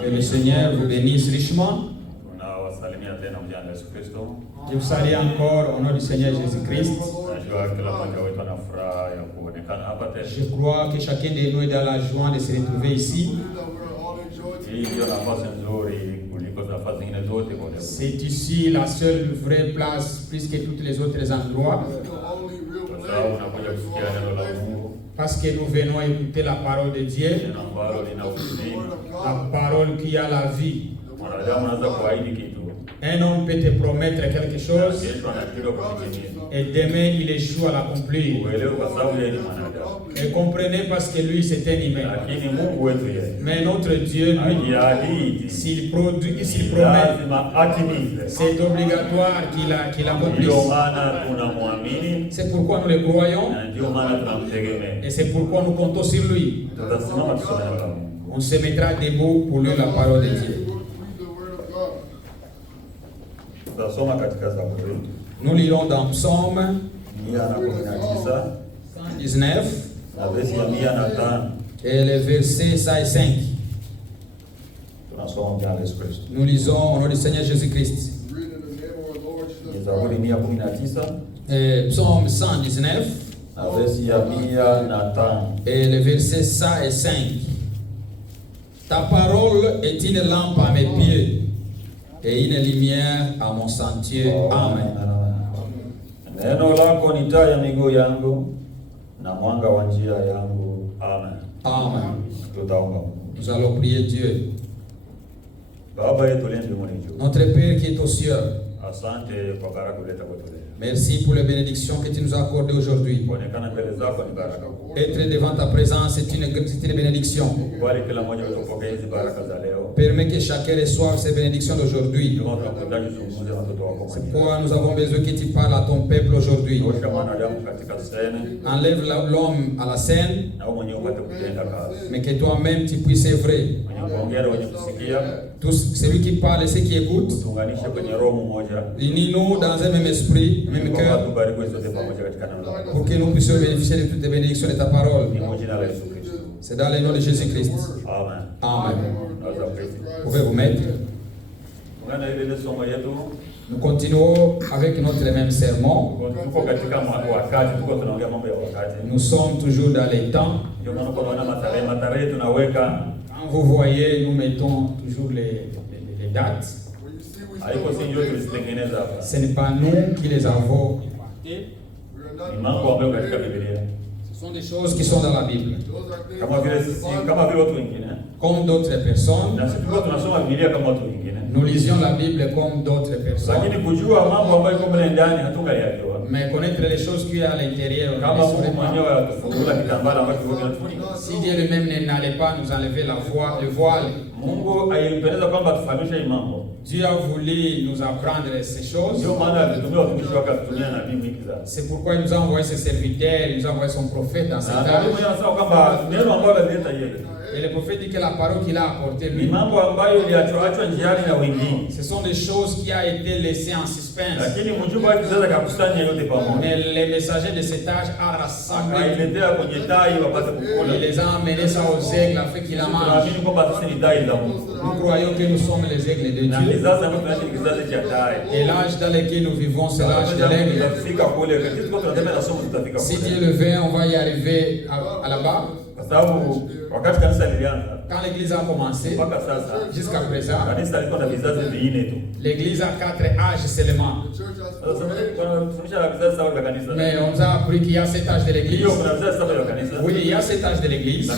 Que le Seigneur vous bénisse richement. Je vous salue encore au nom du Seigneur Jésus-Christ. Je crois que chacun de nous est dans la joie de se retrouver ici. C'est ici la seule vraie place, plus que tous les autres endroits. Parce que nous venons écouter la parole de Dieu, la parole qui a la vie. Un homme peut te promettre quelque chose et demain il échoue à l'accomplir. Et comprenez parce que lui c'est un humain. Mais notre Dieu, lui, s'il promet, c'est obligatoire qu'il accomplisse. C'est pourquoi nous le croyons et c'est pourquoi nous comptons sur lui. On se mettra debout pour lire la parole de Dieu. Nous lirons dans Psaume 119 et les versets 5 et 5. Nous lisons au nom du Seigneur Jésus-Christ. Psaume 119 et les versets 5 et 5. Ta parole est une lampe à mes pieds et une lumière à mon sentier. Amen. Neno lako ni taa ya miguu yangu na mwanga wa njia yangu. Amen. Amen. Tutaomba. Nous allons prier Dieu. Baba yetu uliye mbinguni juu. Notre Père qui est aux cieux. Asante kwa baraka uleta kwetu leo. Merci pour les bénédictions que tu nous as accordées aujourd'hui. Kuonekana mbele zako ni baraka. Être devant ta présence c'est une bénédiction. Kubali kila mmoja utapokea hizi baraka za leo. Permets que chacun reçoive ces bénédictions d'aujourd'hui. C'est pourquoi nous avons besoin que tu parles à ton peuple aujourd'hui. Enlève l'homme à la scène, mais que toi-même tu puisses œuvrer. Tous celui qui parle et ceux qui écoutent, unis-nous dans un même esprit, même cœur, pour que nous puissions bénéficier de toutes les bénédictions de ta parole. C'est dans le nom de Jésus-Christ. Amen. Amen. Vous pouvez vous mettre. Nous continuons avec notre même sermon. Nous sommes toujours dans les temps. Quand vous voyez, nous mettons toujours les dates. Ce n'est pas nous qui les avons inventés. Ce sont des choses qui sont dans la Bible. Comme d'autres personnes, nous lisions la Bible comme d'autres personnes. Mais connaître les choses qu'il y a à l'intérieur, si Dieu lui-même n'allait pas nous enlever le voile, Dieu a voulu nous apprendre ces choses. C'est pourquoi il nous a envoyé ses serviteurs, il nous a envoyé son prophète dans cet âge. Et le prophète dit que la parole qu'il a apportée lui, ce sont des choses qui ont été laissées en suspense. Mais les messagers de cet âge a rassemblé. Il les a amenés ça aux aigles afin qu'ils la mangent. Nous croyons que nous sommes les aigles de Dieu. Et l'âge dans lequel nous vivons, c'est l'âge de l'aigle. Si Dieu le veut, on va y arriver à là-bas. Quand l'église a commencé, jusqu'à présent, l'église a 4 âges seulement. Mais on nous a appris qu'il y a 7 âges de l'église. Oui, il y a 7 âges de l'église.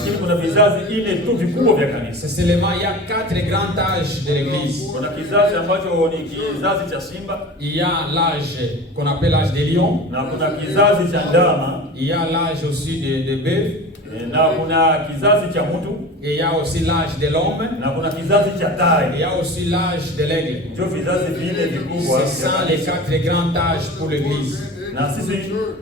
C'est seulement il y a 4 grands âges de l'église. Il y a l'âge qu'on appelle l'âge des lions. Il y a l'âge aussi de bœuf. Et il y a aussi l'âge de l'homme. Et il y a aussi l'âge de l'aigle. C'est ça les 4 grands âges pour l'église. Na sisi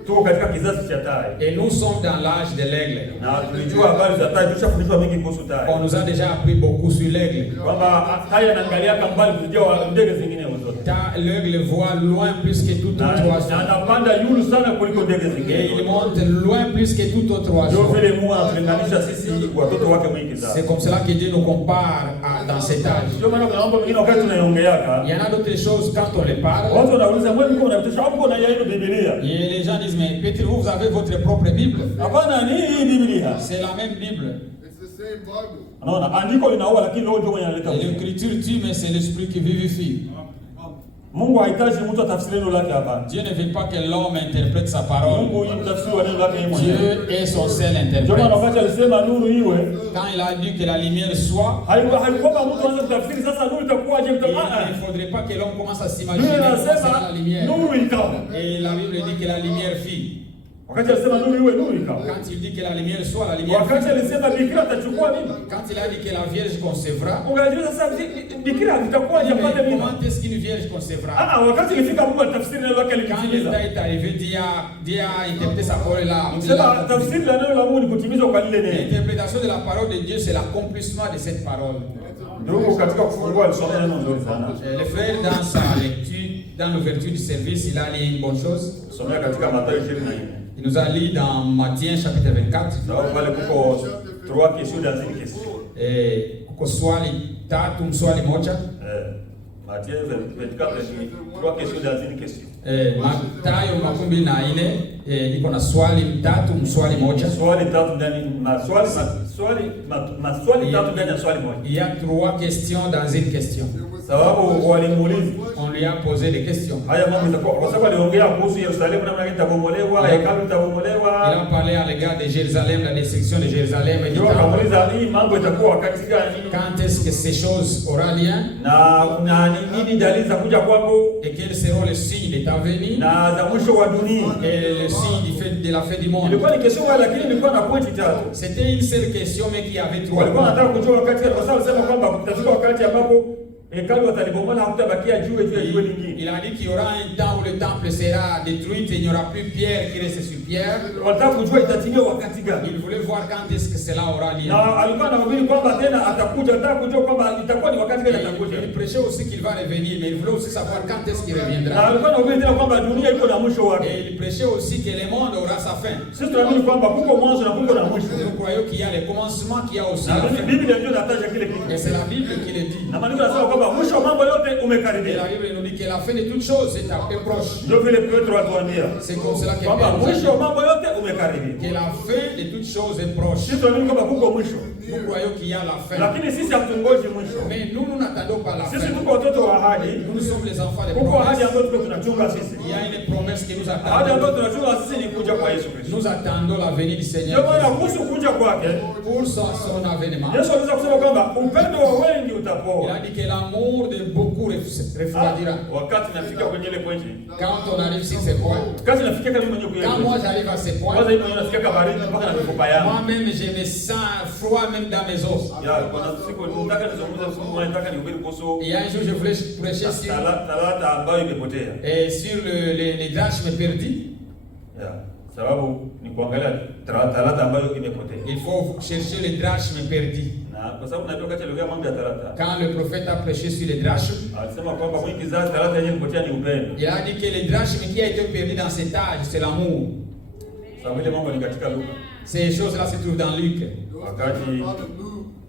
tuko katika kizazi cha tai. Et nous sommes dans l'âge de l'aigle. Na tulijua habari za tai, tushafundishwa mengi kuhusu tai. On nous a déjà appris beaucoup sur l'aigle. Kwamba tai anaangalia mbali kuzijia ndege zingine zote. L'aigle voit loin plus que tout autre oiseau. Na anapanda yulu sana kuliko ndege zingine. Et il monte loin plus que tout autre oiseau. Ndio vile Mungu anatulinganisha sisi watoto wake mwingi sana. C'est comme cela que Dieu nous compare dans cet âge. Ndio maana kuna mambo mengine wakati tunaiongeaka. Il y en a d'autres choses quand on les parle. Watu wanauliza wewe uko unapitisha hapo na yeye Biblia. Et les gens disent mais Peter, vous avez votre propre Bible. Hapana, ni hii Biblia. C'est la même Bible. It's the same Bible. Unaona, andiko linaua lakini roho ndio mwenye analeta. L'écriture tue mais c'est l'esprit qui vivifie. Mungu hahitaji mtu atafsiri neno lake hapa. Dieu ne veut pas que l'homme interprète sa parole. Mungu yutafsiri neno lake yeye mwenyewe. Dieu est son seul Ndio interprète. maana wakati alisema nuru iwe, Quand il a dit que la lumière soit, haikuwa mtu aanze kutafsiri sasa nuru itakuwaje il ne faudrait pas que l'homme commence à s'imaginer Ndio comment anasema sera la lumière. nuru ikawa. Et la Bible dit que la lumière fit. Wakati alisema nuru iwe, nuru ikawa. Quand il dit que la lumière soit, la lumière Wakati fit. alisema bikira atachukua mimba. Quand il a dit que la Vierge concevra, Unajua sasa bikira itakuwaje apate mais mimba? comment est-ce qu'une Vierge concevra? Wakati ilifika Mungu atafsiri neno lake Quand le alikitimiza. temps est arrivé, Dieu a interprété sa parole là. Sema tafsiri la neno la Mungu ni kutimizwa kwa lile neno. L'interprétation de la parole de Dieu, c'est l'accomplissement de cette parole. Ndugu katika kufungua alisoma neno nzuri sana. Le frère, dans sa lecture, dans l'ouverture du service, il a lu une bonne chose. Somea katika Mathayo 24. Il nous a lu dans Matthieu chapitre 24. Sababu pale kuko 3 questions dans une question. Kuko swali tatu, mswali moja. Matthieu 24 ni 3 questions dans une question. Mathayo 24 iko na swali tatu, mswali moja. Swali tatu ndani maswali tatu ndani ya swali moja. Il y a 3 questions dans une question. Sababu walimuuliza, on lui a posé des questions. Haya mambo itakuwa kwa sababu aliongea kuhusu Yerusalemu namna gani itabomolewa, hekalu litabomolewa. Il a parlé à l'égard de Jérusalem, la destruction de Jérusalem et du temple. Akamuuliza hii mambo itakuwa wakati gani? Quand est-ce que ces choses aura lieu? Na nini dalili za kuja kwako? Et quels seront les signes de ta venue? Na za mwisho wa dunia. Et le signe de la fin du monde. Ilikuwa ni question lakini ilikuwa na pointi tatu. C'était une seule question mais qui avait 3 walikuwa wanataka kujua wakati kwa sababu sema kwamba kutafika wakati ambapo hekalu watalibomola hakutabakia jiwe lingine. Il a dit qu'il y aura un temps où le temple sera détruit et il n'y aura plus pierre qui reste sur pierre. Wanataka kujua itatimia wakati gani. Il voulait voir quand est-ce que cela aura lieu. Na alikuwa anahubiri kwamba tena atakuja, anataka kujua kwamba itakuwa ni wakati gani atakuja. Il prêchait aussi qu'il va revenir, mais il voulait aussi savoir quand est-ce qu'il reviendra. Na alikuwa anahubiri tena kwamba dunia iko na mwisho wake. Et il prêchait aussi que le monde aura sa fin. Sisi tunaamini kwamba kuko mwanzo na kuko na mwisho. Nous croyons qu'il y a le commencement, qu'il y a aussi la fin. Biblia ndio inataja kile kitu. Et c'est la Bible qui le dit. Na maandiko yanasema kwamba mwisho wa mambo yote Et umekaribia. la Bible nous dit que la fin de toutes choses est proche. Ndio vile Petro atuambia. C'est comme cela que Kwamba Pierre mwisho wa mambo yote umekaribia. que la fin de toutes choses est proche. Sisi tunaamini kwamba kuko mwisho. Nous croyons qu'il y a la fin. Lakini sisi hatungoji mwisho. Mais nous n'attendons pas la fin. Sisi tuko watoto wa ahadi. Nous sommes les enfants de Kuko ahadi promesse. ambayo tuko tunachunga sisi. Il y a une promesse qui nous Ahadi attend. ambayo tunachunga sisi ni kuja kwa Yesu Kristo. Nous attendons la venue du Ndio Seigneur. maana kuhusu kuja kwake, Pour son avènement, Yesu aliweza kusema kwamba upendo wa wengi il utapoa. a dit que l'amour de beaucoup refroidira. Wakati nafika kwenye ile pointi. Quand on arrive sur ce point, Kazi nafika kama mwenye kuelewa. quand moi j'arrive à ce point, Kwanza hivi nasikia kabaridi mpaka na mifupa yangu. moi-même je me sens froid même dans mes os. Ya, kuna siku nataka nizungumze siku moja nataka nihubiri kuhusu Il y a un jour je voulais prêcher sur, talanta ambayo imepotea. sur les drachmes perdus. Ya, sababu ni kuangalia talanta ambayo imepotea. Il faut chercher les drachmes perdus. Na kwa sababu najua kati aliongea mambo ya talanta. Quand le prophète a prêché sur les drachmes, Alisema kwamba mwingi za talanta yenyewe ilipotea ni upendo. il a dit que les drachmes qui a été perdu dans cet âge, c'est l'amour. Sababu ile mambo ni katika Luka. Ces choses-là se trouvent dans Luc. Wakati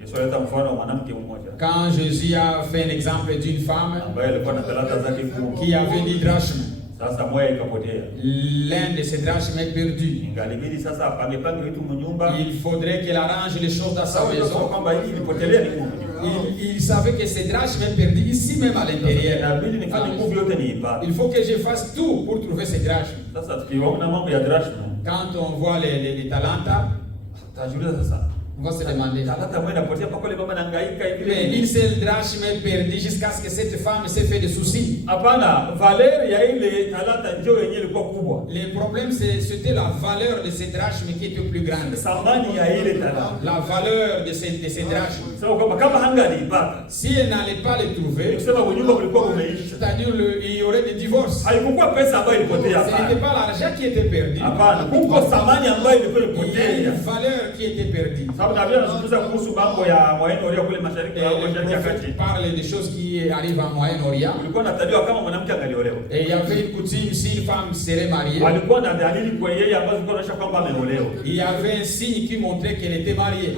Yesu aleta mfano wa mwanamke mmoja Quand Jésus a fait un exemple d'une femme ambaye alikuwa na talanta zake 10. qui avait 10 drachmes, Sasa moja ikapotea. l'un de ces drachmes est perdu. Ingalibidi sasa apange vitu mnyumba. Il faudrait qu'elle arrange les choses dans sa Sawa ndio maison. kwamba hii ilipotelea ni Mungu. Il savait que ces drachmes est perdu ici même à l'intérieur. Inabidi nifanye nguvu yote niipate. Il faut que je fasse tout pour trouver ces drachmes. Sasa tukiona mambo ya drachma, Quand on voit les talentas, tajiuliza sasa On va se demander. Mais une seule drachme est perdue jusqu'à ce que cette femme s'est fait des soucis. Le problème, c'était la valeur de cette drachme qui était plus grande. La valeur de ces drachmes. Si elle n'allait pas les trouver, c'est-à-dire il y aurait des divorces. Ce n'était pas l'argent qui était perdu. Il y a une valeur qui était perdue. Et le parle des choses qui arrivent en Moyen-Orient. Et il y avait une coutume, si une femme serait mariée, il y avait un signe qui montrait qu'elle était mariée.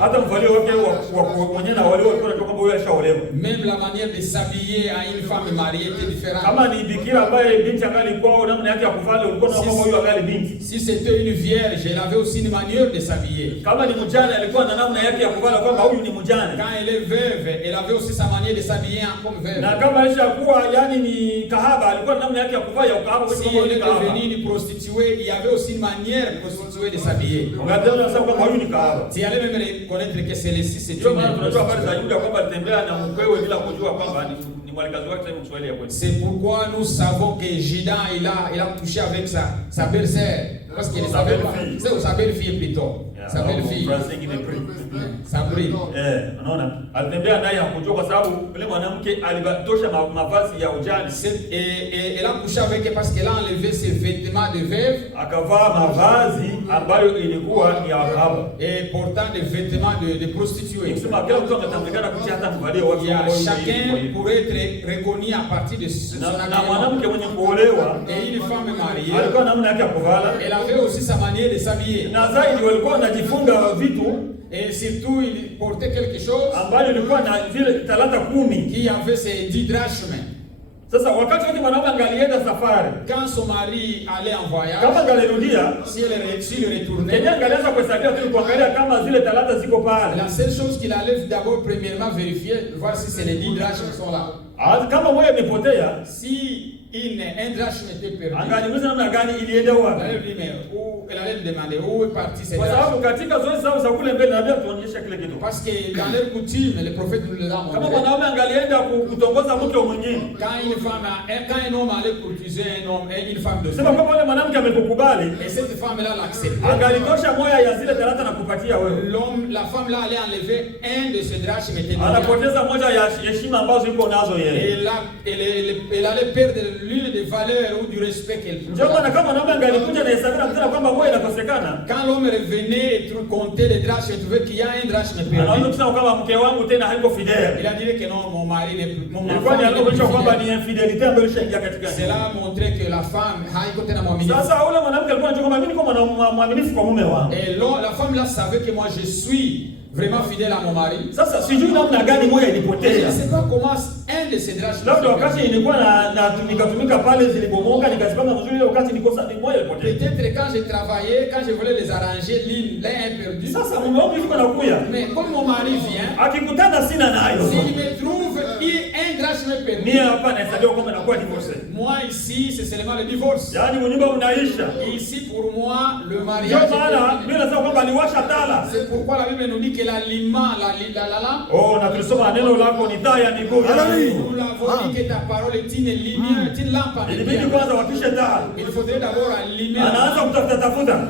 Même la manière de s'habiller à une femme mariée était différente. Si c'était une vierge, elle avait aussi une manière de s'habiller. Quand elle est veuve, elle avait aussi sa manière de s'habiller comme veuve. Si elle est devenue une prostituée, il y avait aussi une manière prostituée de s'habiller. Si elle allait même reconnaître que celle-ci c'est une c'est pourquoi nous savons que Judas il a couché avec sa belle-sœur. Parce qu'il est sa belle-fille. C'est sa belle-fille plutôt. Sa belle-fille. Sa brille. Et elle a couché avec elle parce qu'elle a enlevé ses vêtements de veuve. Et portant des vêtements de prostituée. Chacun pourrait être reconnu à partir de son habillement. Et une femme mariée, elle avait aussi sa manière de s'habiller. Et surtout, il portait quelque chose qui avait ses 10 drachmes. Quand son mari allait en voyage, s'il retournait, la seule chose qu'il allait d'abord premièrement vérifier, voir si c'est les 10 drachmes qui sont là. Si un drachme était perdu, elle allait lui demander où est parti cette drachme. Parce que dans leur coutume, le prophète nous l'a montré. Quand un homme allait courtiser un homme et une femme de et cette femme-là l'acceptait, la femme-là allait enlever un de ces drachmes et elle allait perdre l'une des valeurs ou du respect qu'elle pouvait. Quand l'homme revenait et comptait les drachmes, il trouvait qu'il y a un drachme perdu. Il a dit que non, mon mari n'est plus. Cela montrait que la femme et la femme là savait que moi je suis vraiment fidèle à mon mari. Je ne sais pas comment un de ces drachmes. Peut-être quand j'ai travaillé, quand je voulais les arranger, l'un est perdu. Mais comme mon mari vient, s'il me trouve un drachme perdu, moi ici c'est seulement le divorce. Ici pour moi le mariage. C'est pourquoi la Bible nous dit que l'aliment, la lampe. Nous l'avons dit que ta parole est une lumière, une lampe à lumière. Il faudrait d'abord allumer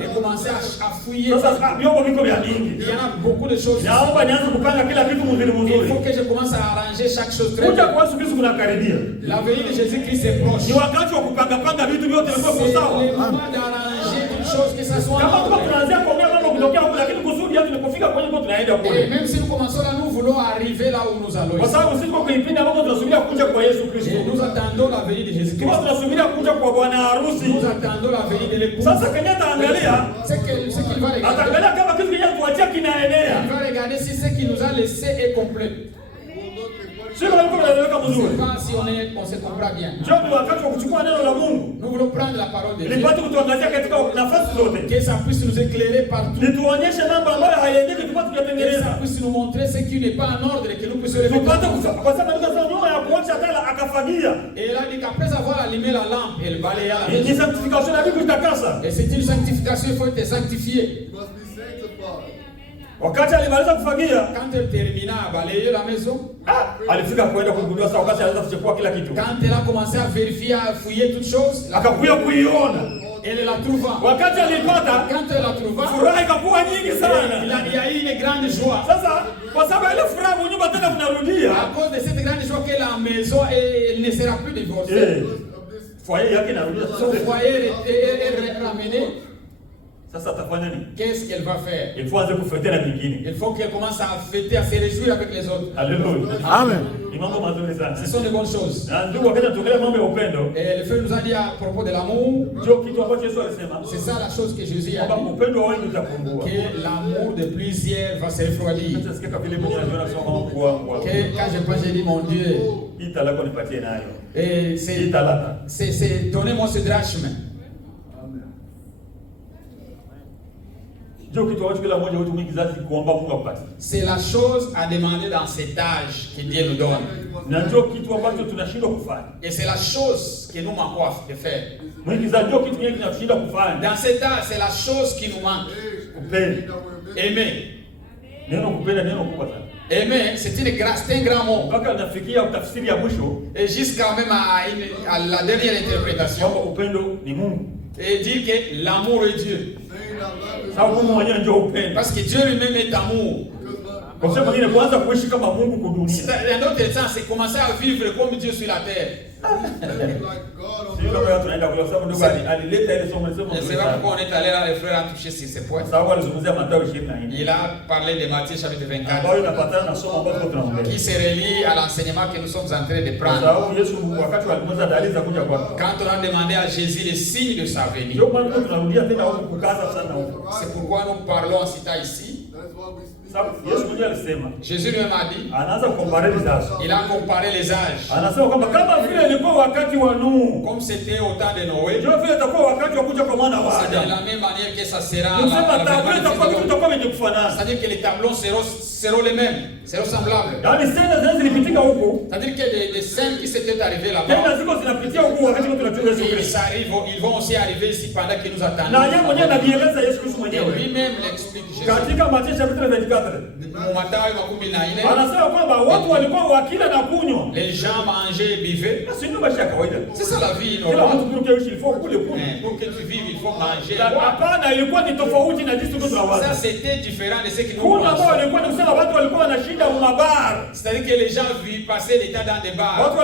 et commencer à fouiller. Il y en a beaucoup de choses. Il faut que je commence à arranger chaque chose très bien. La venue de Jésus-Christ est proche. C'est le moment d'arranger toutes choses, que ça soit et même si nous commençons là, nous voulons arriver là où nous allons. Et nous attendons la venue de Jésus-Christ. Nous attendons la venue de l'épouse. Ce qu'il va regarder. Il va regarder si ce qu'il nous a laissé est complet. Je ne sais pas si on se comprend bien. Nous voulons prendre la parole de Dieu. Que ça puisse nous éclairer partout. Que ça puisse nous montrer ce qui n'est pas en ordre et que nous puissions remettre. Et il a dit qu'après avoir allumé la lampe, elle balayait la maison. Et c'est une sanctification, il faut être sanctifié. Wakati alimaliza kufagia, quand elle termina à balayer la maison, alifika kwenda kugundua sasa wakati alianza kuchukua kila kitu. quand elle a commencé à vérifier, à fouiller toutes choses, Akakuja kuiona. elle la trouva. Wakati alipata, Quand elle la trouva, furaha ikakuwa nyingi sana. il y a eu une grande joie. Sasa kwa sababu ile furaha mnyumba tena mnarudia. À cause de cette grande joie qu'elle a en maison, et elle ne sera plus divorcée. Foyer yake inarudia. Son foyer est ramené. Sasa atafanya nini? Qu'est-ce qu'elle va faire? Il faut anze kufetea na nyingine. Il faut qu'elle commence à fêter, à se réjouir avec les autres. Alléluia. Amen. Ni mambo mazuri sana. Ce sont de bonnes choses. Na ndugu wakati tunaongelea mambo ya upendo. Et le frère nous a dit à propos de l'amour. Ndio kitu ambacho Yesu alisema. C'est ça la chose que Jésus a Kwamba dit. upendo wa wengi utapungua. Que l'amour de plusieurs va se refroidir. Nasikia kama vile Mungu anajiona kusema kama Mungu wangu. Que quand je pense, j'ai dit mon Dieu. Hii talaka nipatie nayo. Et Hii talaka. c'est donnez-moi ce drachme. C'est la chose à demander dans cet âge que Dieu nous donne. Et c'est la chose que nous manquons de faire. Dans cet âge, c'est la chose qui nous manque. Aimer. Aimer, c'est un grand mot. Et jusqu'à même à la dernière interprétation. Et dire que l'amour est Dieu. Parce que Dieu lui-même est amour. En d'autres temps, c'est commencer à vivre comme Dieu sur la terre. C'est vrai qu'on est allé là, les frères a touché sur ces points. Il a parlé de Matthieu chapitre 24 qui se relie à l'enseignement que nous sommes en train de prendre. Quand on a demandé à Jésus les signes de sa venue, c'est pourquoi nous parlons en citant ici. Jésus lui-même a dit, il a comparé les âges. Comme c'était au temps de Noé, c'est de la même manière que ça sera. C'est-à-dire que les tableaux seront les mêmes, seront semblables. C'est-à-dire que des scènes qui s'étaient arrivées là-bas, ils vont aussi arriver ici pendant que nous attendons. Et lui-même l'explique. Les gens mangeaient et buvaient. C'est ça la vie normale. Pour que tu vives, il faut manger. Ça c'était différent de ce que nous pensons. C'est-à-dire que les gens passaient des temps dans des bars.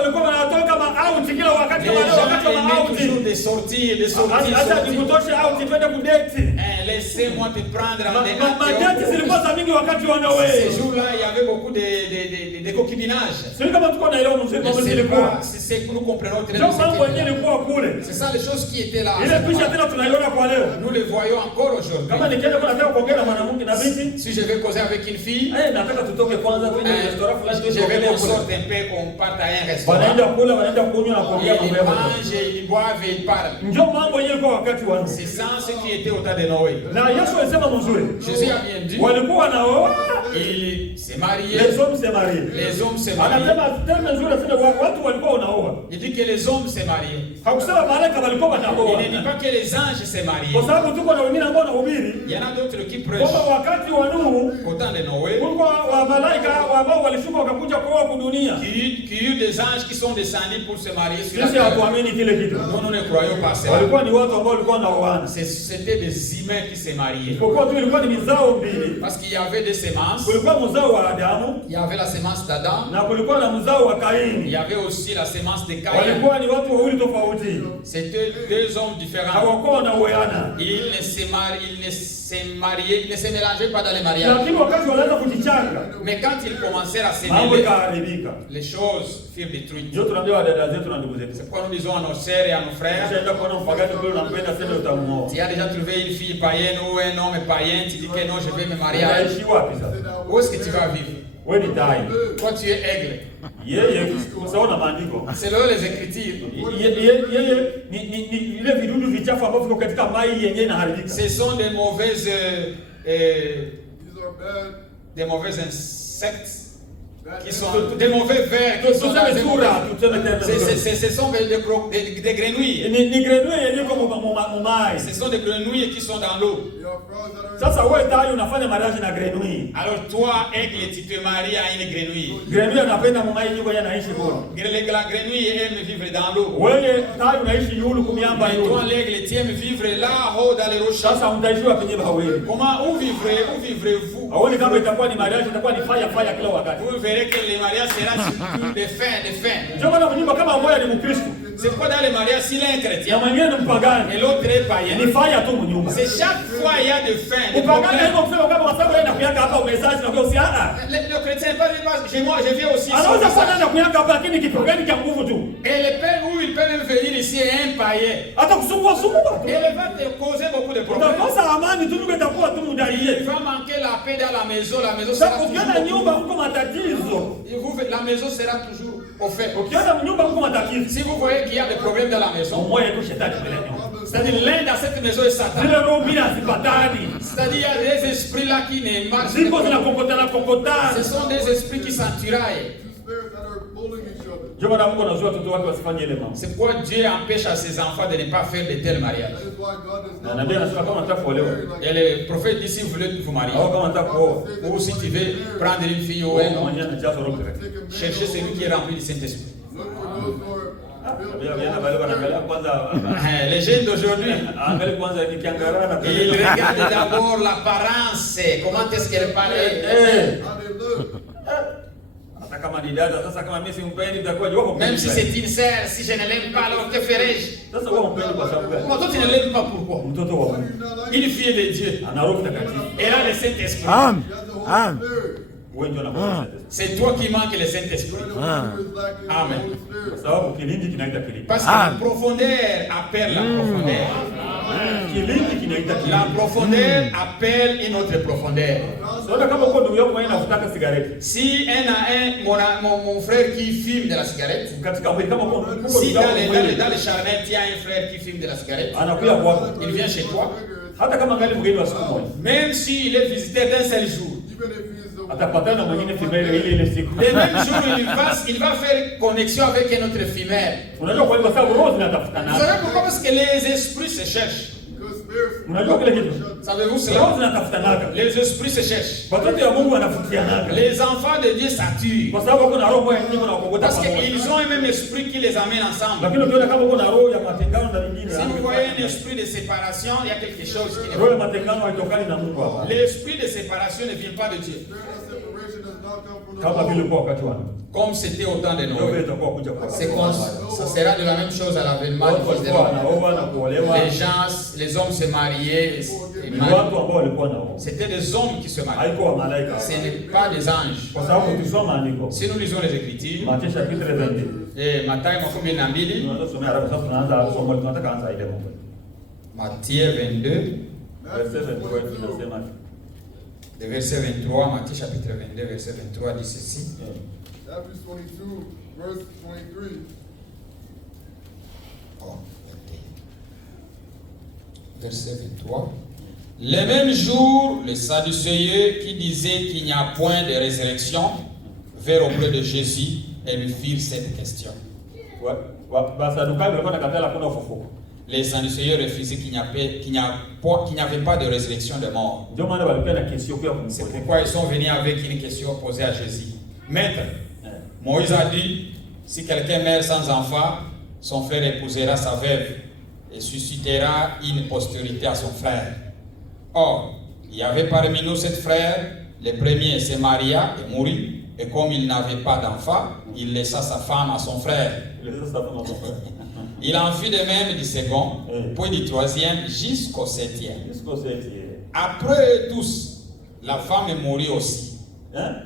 Les gens aimaient toujours des sorties et des sorties. Laissez-moi te prendre en des ces jours-là, il y avait beaucoup de concubinage. C'est ce que nous comprenons très bien. C'est ça les choses qui étaient là. Nous les voyons encore aujourd'hui. Si je vais causer avec une fille, je vais qu'on sorte un peu, qu'on parte à un restaurant. Ils mangent, ils boivent et ils parlent. C'est ça ce qui était au temps de Noé. Jésus a bien dit. Il s'est marié. Les hommes se marient. Les hommes se marient. Il dit que les hommes se marient. Il ne dit pas que les anges se marient. Il y en a d'autres qui prêchent. Au temps de Noé, qu'il y a eu des anges qui sont descendus pour se marier sur la terre. Nous ne croyons pas ça. C'était des humains qui se mariaient. Parce qu'il y avait des semences. Il y avait la semence d'Adam. Il y avait aussi la semence de Caïn. C'était deux hommes différents. Ils ne se mélangeaient pas dans les mariages. Mais quand ils commencèrent à s'aimer, les choses furent détruites. C'est pourquoi nous disons à nos sœurs et à nos frères, tu as déjà trouvé une fille païenne ou un homme païen, tu dis que non, je vais me marier. Où est-ce que tu vas vivre? Toi, tu es aigle. Selon les Écritures, ce sont des mauvais insectes. Qui sont des mauvais vers qui sont ce sont des grenouilles. Ce sont des grenouilles qui sont dans l'eau. Sasa wewe tayo unafanya mariage na grenouille. Alors toi, aigle, tu te maries à une grenouille. Grenouille anapenda mumai nyiko yana naishi bora. La grenouille aime vivre dans l'eau. Wewe tayo unaishi yulu kumiamba yulu. Toi, l'aigle, tu aimes vivre là-haut dans les rochers. Sasa mtaishiwa penye bahaweli. Comment, où vivrez-vous? Aone kama itakuwa ni mariage itakuwa ni fire kila wakati. Vous verrez que les mariages seront surtout des fins. Ndio maana mnyumba kama moja ni Mkristo. C'est quoi dans les mariages s'il est un chrétien? Na mwingine ni mpagani. Et l'autre est païen. Ni fire tu mnyumba. C'est chaque fois il y a des fins. Mpagani hapo kusema kama wasabu yeye anakuanga hapa message na kwa usiana. Le chrétien pas moi je viens aussi. Anaweza kuwa nani anakuanga hapa lakini kitu gani cha nguvu tu. Et le père où il peut même venir ici est un païen. Hata kusumbua tu. Et il va te causer beaucoup de problèmes. Utakosa amani tu ndio itakuwa tu mudaiye. Il va manquer la paix dans la maison sera toujours. Ukiona nyumba huko matatizo. La maison sera toujours au fait. Ukiona nyumba huko matatizo. Si vous voyez qu'il y a des problèmes dans la maison, c'est-à-dire l'un dans cette maison est Satan. C'est-à-dire il y a des esprits là qui ne marchent pas. Ce sont des esprits qui s'entiraillent. C'est pourquoi Dieu empêche à ses enfants de ne pas faire de tels mariages. Et le prophète dit si vous voulez vous marier, ou si tu veux prendre une fille ou un homme, cherchez celui qui est rempli du Saint-Esprit. Les jeunes d'aujourd'hui, ils regardent d'abord l'apparence, comment est-ce qu'elle paraît. Même si c'est une sœur, si je ne l'aime pas, alors que ferai-je? Toi, tu ne l'aimes pas, pourquoi? Une fille de Dieu, elle a le Saint-Esprit. C'est toi qui manques le Saint-Esprit. Amen. Parce que la profondeur appelle la profondeur. La profondeur appelle une autre profondeur. Si mon frère qui fume de la cigarette, si dans les charnettes il y a un frère qui fume de la cigarette, il vient chez toi, même s'il est visiteur d'un seul jour, le même jour il va faire connexion avec un autre fumeur. Vous savez pourquoi? Parce que les esprits se cherchent. Savez-vous cela? Les esprits se cherchent. Les enfants de Dieu s'attirent. Parce qu'ils ont un même esprit qui les amène ensemble. Si vous voyez un esprit de séparation, il y a quelque chose qui ne va pas. L'esprit de séparation ne vient pas de Dieu. Comme c'était au temps de Noé. Ça sera de la même chose à l'avènement du Fils de l'homme. Les hommes se mariaient. C'était des hommes qui se mariaient. Ce n'est pas des anges. Si nous lisons les Écritures, et Matthieu 22, le verset 23, Matthieu chapitre 22, verset 23 dit ceci. Verset 23. Le même jour, les Sadducéens qui disaient qu'il n'y a point de résurrection vinrent auprès de Jésus et lui firent cette question. Les Sadducéens refusaient qu'il n'y avait pas de résurrection de mort. C'est pourquoi ils sont venus avec une question posée à Jésus. Maître, Moïse a dit, si quelqu'un meurt sans enfant, son frère épousera sa veuve et suscitera une postérité à son frère. Or, il y avait parmi nous sept frères. Le premier se maria et mourut, et comme il n'avait pas d'enfant, il laissa sa femme à son frère. Il en fit de même du second, puis du troisième, jusqu'au septième. Après tous, la femme est morte aussi. La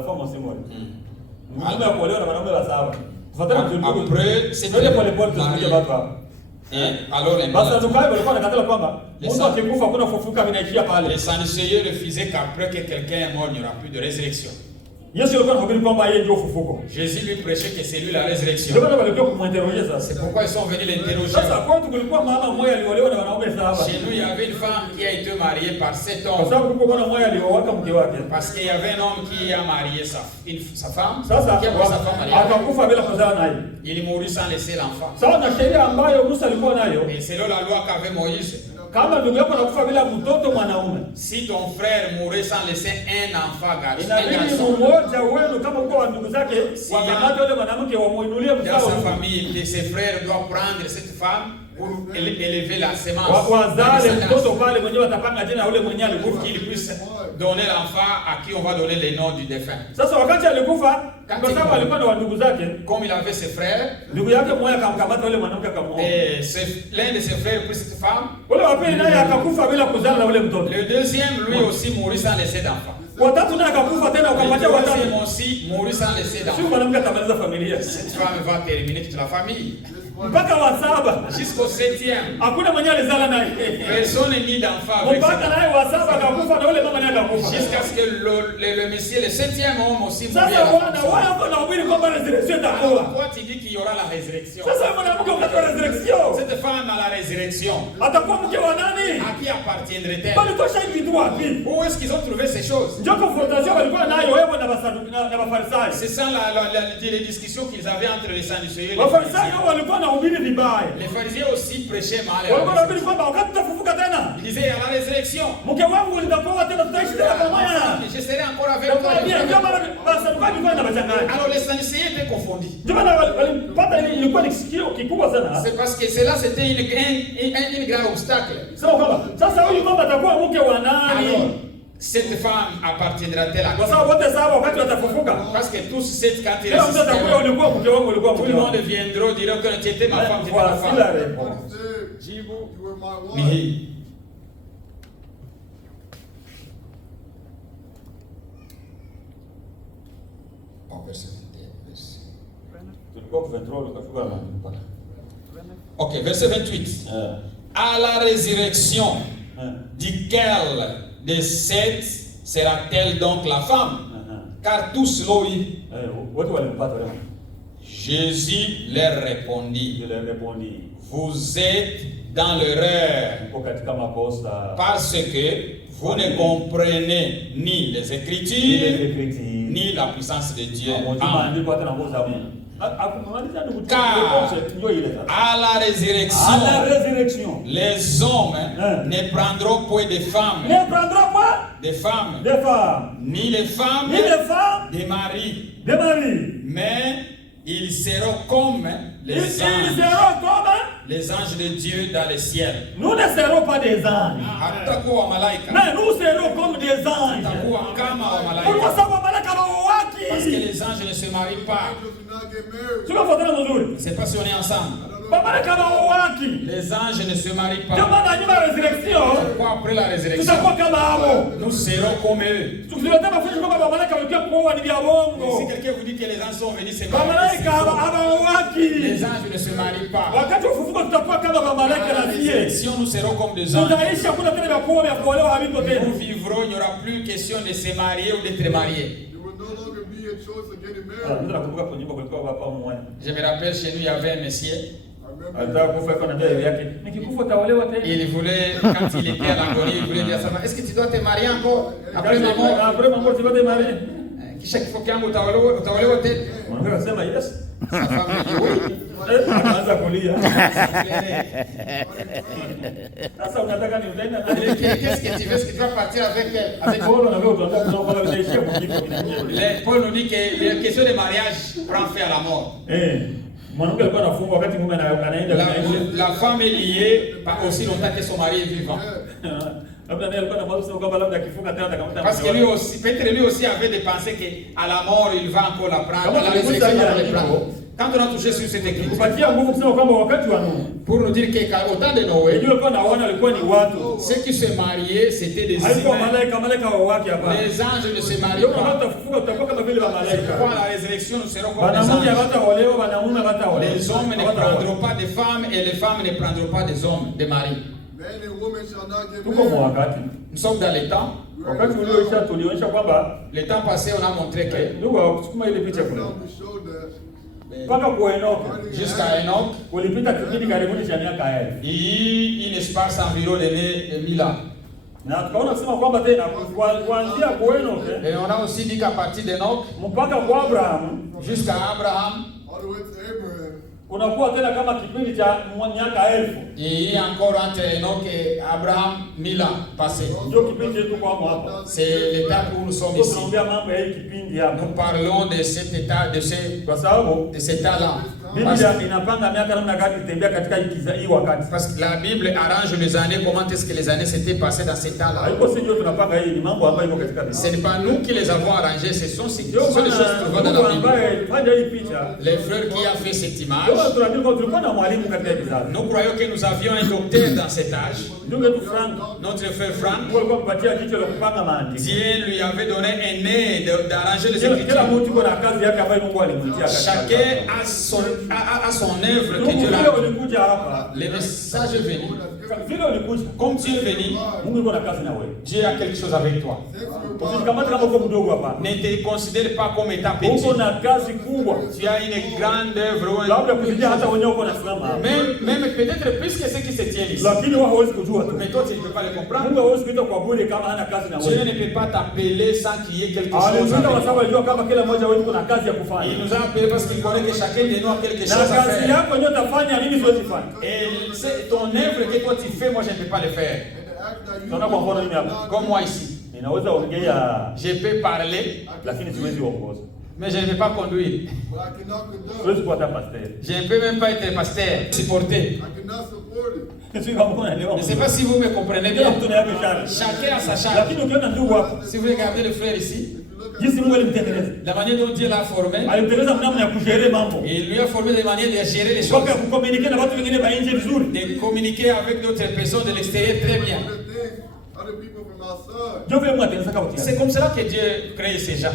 femme aussi morte. Après, c'était alors les Sadducéens refusaient qu'après que quelqu'un est mort, il n'y aura plus de résurrection. Jésus lui prêchait que c'est lui la résurrection. C'est pourquoi ils sont venus l'interroger. Chez nous, il y avait une femme qui a été mariée par 7 hommes. Parce qu'il y avait un homme qui a marié sa femme. Qui a pris sa femme mariée. Il est mort sans laisser l'enfant. Et selon la loi qu'avait Moïse, Kama ndugu yako anakufa bila mtoto mwanaume, si ton frère mourrait sans laisser un enfant garçon, inabidi mmoja wenu kama uko wa ndugu zake wakamata yule mwanamke wamuinulie mzao. Dans sa famille, que ses frères doivent prendre cette femme pour élever la semence. Wazale mtoto pale mwenyewe watapanga jina yule mwenyewe pour qu'il puisse donner l'enfant à qui on va donner les noms du défunt. Sasa wakati alikufa, kwa sababu alikuwa na ndugu zake, comme il avait ses frères, ndugu yake mmoja akamkamata yule mwanamke akamuoa. Et l'un de ses frères prit cette femme. Yule wa pili naye akakufa bila kuzaa na yule mtoto. Le deuxième lui aussi mourut sans laisser d'enfant. Watatu naye akakufa tena ukampatia watatu. Le troisième aussi mourut sans laisser d'enfant. Sio mwanamke atamaliza familia. Cette femme va terminer toute la famille. Mpaka wa saba jusqu'au septième. Hakuna mwenye alizala naye. Personne ni d'enfant avec mpaka naye wa saba akakufa na yule mama naye akakufa. Jusqu'à ce que le monsieur, le septième homme aussi mourut. Sasa bwana wewe hapo na ubiri kwamba resurrection itakuwa. Toi tu dis qu'il y aura la résurrection. Sasa mwanamke wakati wa resurrection. Cette femme à la résurrection. Atakuwa mke wa nani? À qui appartiendrait-elle? Bali tosha hivi tu wapi? Où est-ce qu'ils ont trouvé ces choses? Ndio confrontation walikuwa nayo wewe na Basaduki na Mafarisayo. C'est ça les discussions qu'ils avaient entre les Sadducéens et les Mafarisayo walikuwa na ubiri vibaya. Les pharisiens aussi prêchaient mal. Ils disaient à la résurrection, je serai encore avec toi. Alors les Sadducéens étaient confondus. C'est parce que cela c'était une grande obstacle. Alors, cette femme appartiendra-t-elle à qui? Parce que tous cette catégorie, tout le monde viendra dire que tu étais ma femme, tu étais ma femme. Ok, verset 28. À la résurrection, duquel de sept sera-t-elle donc la femme? Car tous l'ont eu. Jésus leur répondit, vous êtes dans l'erreur parce que vous ne comprenez ni les Écritures ni la puissance de Dieu. Car à la résurrection, les hommes ne prendront point de femmes, ni les femmes des maris, mais ils seront comme les anges de Dieu dans le ciel. Nous ne serons pas des anges, mais nous serons comme des anges. Parce que les anges ne se marient pas. C'est pas si on est ensemble. Les anges ne se marient pas. Pourquoi après la résurrection, nous serons comme eux? Si quelqu'un vous dit que les anges sont venus se marier, les anges ne se marient pas. À la résurrection, nous serons comme des anges. Nous vivrons, il n'y aura plus question de se marier ou d'être marié. Je me rappelle, chez nous, il y avait un monsieur. Il voulait, quand il était à l'agonie, il voulait dire à sa femme, est-ce que tu dois te marier encore après ma mort? Tu vas te marier. Chaque fois qu'il y a un sa femme dit oui. Qu'est-ce que tu veux? Est-ce que tu vas partir avec elle? Paul nous dit que la question de mariage prend fin à la mort. La femme est liée pas aussi longtemps que son mari est vivant. Parce que lui aussi, peut-être lui aussi avait des pensées qu'à la mort il va encore la prendre, à la résurrection il va la prendre. Quand on a touché sur cette écriture, pour nous dire qu'au temps de Noé, ceux qui se mariaient, c'était des humains. Les anges ne se marient pas. Pourquoi à la résurrection nous serons comme des anges? Les hommes ne prendront pas de femmes et les femmes ne prendront pas des hommes, des maris. Nous sommes dans les temps. Les temps passés, on a montré que jusqu'à Enoch, il y a eu une espace environ de 1000 ans. Et on a aussi dit qu'à partir d'Enoch jusqu'à Abraham, unakuwa tena kama kipindi cha miaka 1000. Et encore entre Enoch et Abraham 1000 ans passés. Ndio kipindi chetu kwa hapo. C'est l'état où nous sommes ici. Tunaongea mambo ya hii kipindi hapa. Nous parlons de cet état, kwa sababu de cet état-là. Biblia inapanga miaka namna gani kutembea katika hii wakati. Parce que la Bible arrange les années, comment est-ce que les années s'étaient passées dans cet état-là. Haiko sisi ndio tunapanga hii, ni mambo ambayo iko katika Biblia. Ce n'est pas nous qui les avons arrangés, ce sont les choses trouvées dans la Bible. Les frères qui a fait cette image. Nous croyons que nous avions un docteur dans cet âge. Notre frère Frank. Dieu lui avait donné un nez d'arranger les écritures. Chacun a son œuvre que Dieu a. Les messages est venu. Comme Dieu est venu, Dieu a quelque chose avec toi. Ne te considère pas comme étant petit. Tu as une grande œuvre. Même peut-être plus que ce qui se tient ici. Mais toi, tu ne peux pas le comprendre. Dieu ne peut pas t'appeler sans qu'il y ait quelque chose avec toi. Il nous a appelés parce qu'il connaît que chacun de nous a quelque chose à faire. Et c'est ton œuvre que toi tu fais, moi je ne peux pas le faire. Comme moi ici. Je peux parler, mais je ne peux pas conduire. Je ne peux même pas être pasteur, supporter. Je ne sais pas si vous me comprenez bien. Chacun a sa charge. Si vous regardez le frère ici, la manière dont Dieu l'a formé, il lui a formé de manière de gérer les choses, de communiquer avec d'autres personnes de l'extérieur très bien. C'est comme cela que Dieu crée ces gens.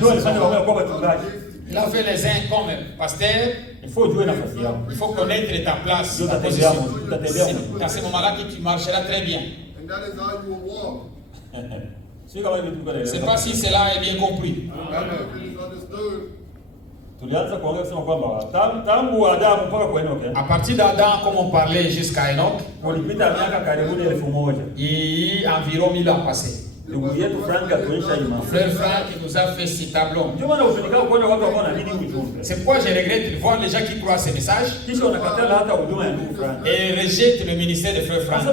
Il a fait les uns comme pasteurs. Il faut connaître ta place, ta position. C'est à ce moment-là que tu marcheras très bien. Je ne sais pas si cela est bien compris. À partir d'Adam, comme on parlait jusqu'à Enoch, il y a environ 1000 ans passés. Frère Frank nous a fait ce tableau. C'est pourquoi je regrette de voir les gens qui croient ces messages et rejettent le ministère de Frère Frank. Et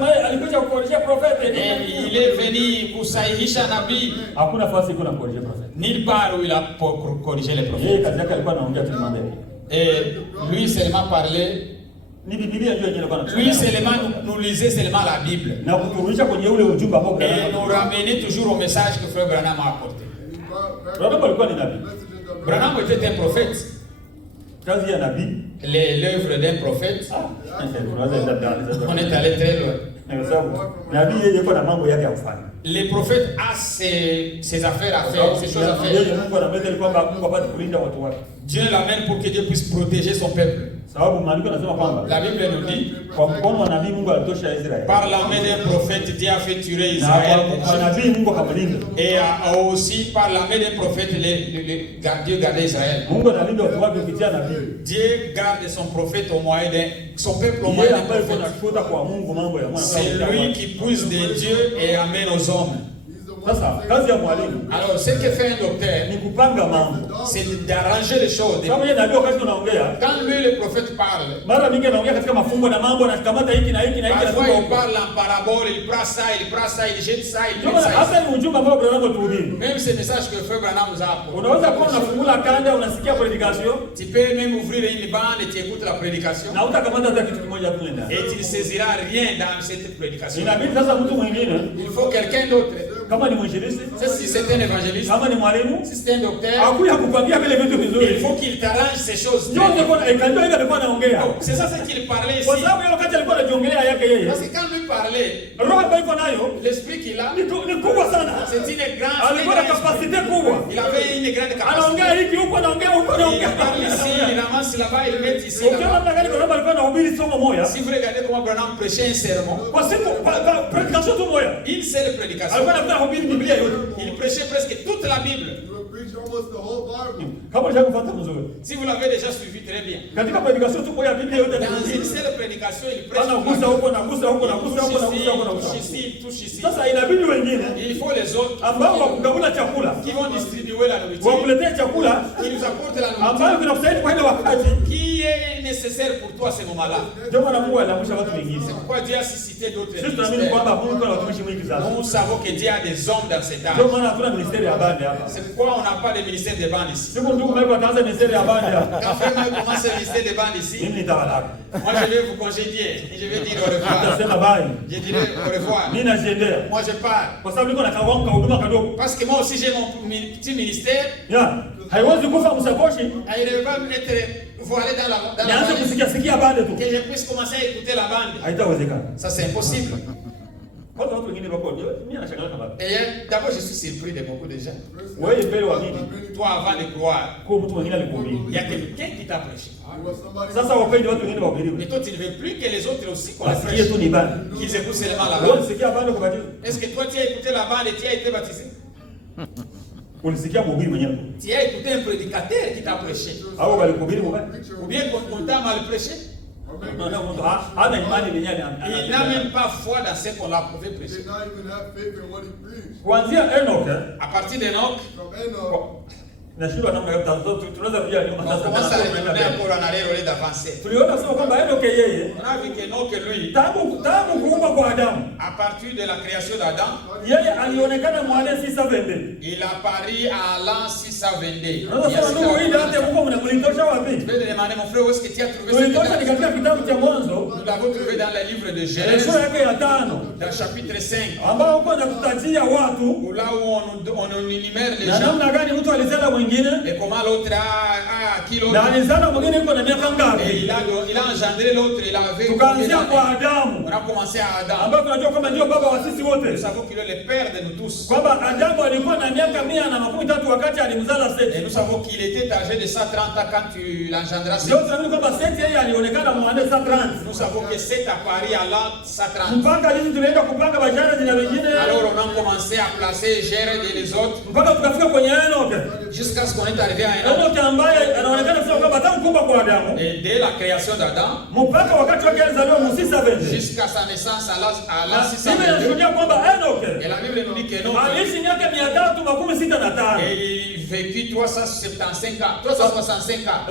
il est venu pour sahihisha nabii. Nulle part où il a corrigé les prophètes. Et lui seulement parlait. Lui seulement nous lisait seulement la Bible. Et nous ramenait toujours au message que Frère Branham a apporté. Branham était un prophète. L'œuvre d'un prophète. On est allé très loin. Les prophètes ont ses affaires à faire, ses choses à faire. Dieu l'amène pour que Dieu puisse protéger son peuple. La Bible nous dit, par la main d'un prophète, Dieu a fait tuer Israël. Et aussi par la main d'un prophète, Dieu gardait Israël. Dieu garde son prophète au moyen son peuple au moyen d'un prophète. C'est lui qui pousse de Dieu et amène aux hommes. Alors, ce que fait un docteur, c'est d'arranger les choses. Quand lui, le prophète parle, parfois il parle en parabole, il prend ça, il jette ça, il jette ça. Même ces messages que Frère Branham nous a apportés. Tu peux même ouvrir une bande et tu écoutes la prédication. Et tu ne saisiras rien dans cette prédication. Il faut quelqu'un d'autre. Si c'est un évangéliste, si c'est un docteur, il faut qu'il t'arrange ces choses. C'est ça ce qu'il parlait ici. Parce que quand lui parlait, l'esprit qu'il a, c'est une grande capacité. Il avait une grande capacité. Il parle ici, il ramasse là-bas, il met ici. Si vous regardez comment Branham prêchait un sermon, une seule prédication. Il prêchait presque toute la Bible. almost the whole Bible. Si vous l'avez déjà suivi très bien. Dans une seule prédication, il prêche. Touche ici, touche ici. Il faut les autres qui vont distribuer la nourriture, qui nous apportent la nourriture, qui est nécessaire pour toi ce moment-là. C'est pourquoi Dieu a suscité d'autres ministères. Nous savons que Dieu a des hommes dans cet âge. C'est pourquoi on n'a pas de ministère de bande ici. Quand frère commence le ministère de bande ici, moi je vais vous congédier et je vais dire au revoir. Je dirai au revoir. Moi je pars. Parce que moi aussi j'ai mon petit ministère. Il ne veut pas être voilé dans la bande, que je puisse commencer à écouter la bande. Ça c'est impossible. Et d'abord je suis surpris de beaucoup de gens. Toi avant de croire, il y a quelqu'un qui t'a prêché. Mais toi tu ne veux plus que les autres aussi qu'on prêche, qu'ils écoutent seulement la bande. Est-ce que toi tu as écouté la bande et tu as été baptisé? Tu as écouté un prédicateur qui t'a prêché? Ou bien qu'on t'a mal prêché? Il n'a même pas foi dans ce qu'on l'a prouvé prêcher. À partir d'Enoch, on commence à retourner encore en arrière au lieu d'avancer. On a vu qu'Enoch, lui, à partir de la création d'Adam, il apparut à l'an 622. Je vais demander mon frère où est-ce que tu as trouvé ce livre. Nous l'avons trouvé dans le livre de Genèse, dans chapitre 5. Là où on énumère les gens. Et comment l'autre a qui l'autre. Et il a engendré l'autre, il avait. On a commencé à Adam. Nous savons qu'il est le père de nous tous. Et nous savons qu'il était âgé de 130 ans quand tu l'engendras. Nous savons que c'est apparu à l'an 130. Alors on a commencé à placer Gérard et les autres. Jusqu'à ce qu'on est arrivé à Enoch. Et dès la création d'Adam, jusqu'à sa naissance à l'an 622. Et la Bible nous dit que il vécut 375 ans, 365 ans.